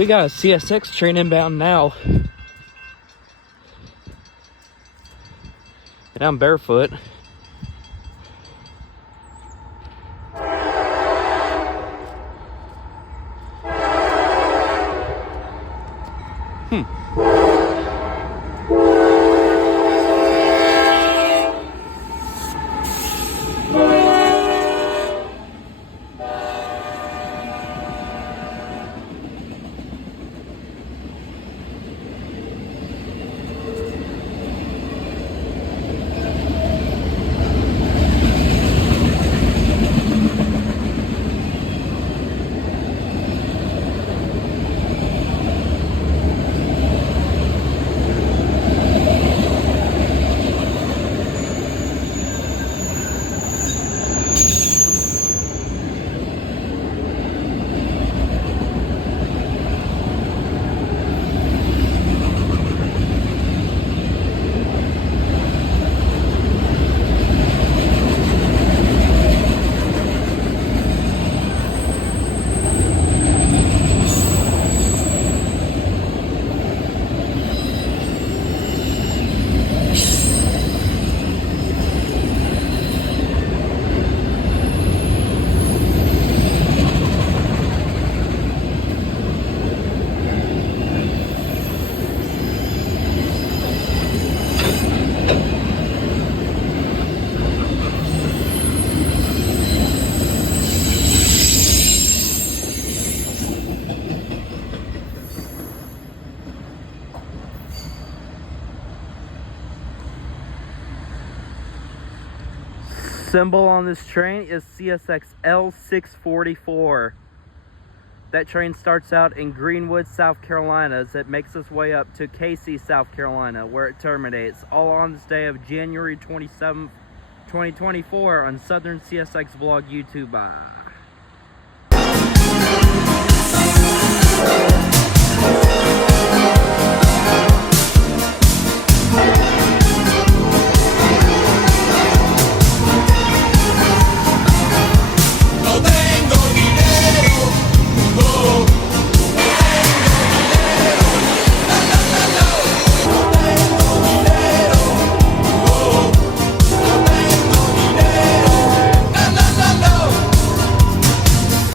We got a CSX train inbound now. And I'm barefoot. Symbol on this train is CSX L644. That train starts out in Greenwood, South Carolina, as it makes its way up to Cayce, South Carolina, where it terminates, all on this day of January 27th, 2024 on Southern CSX Blog YouTube.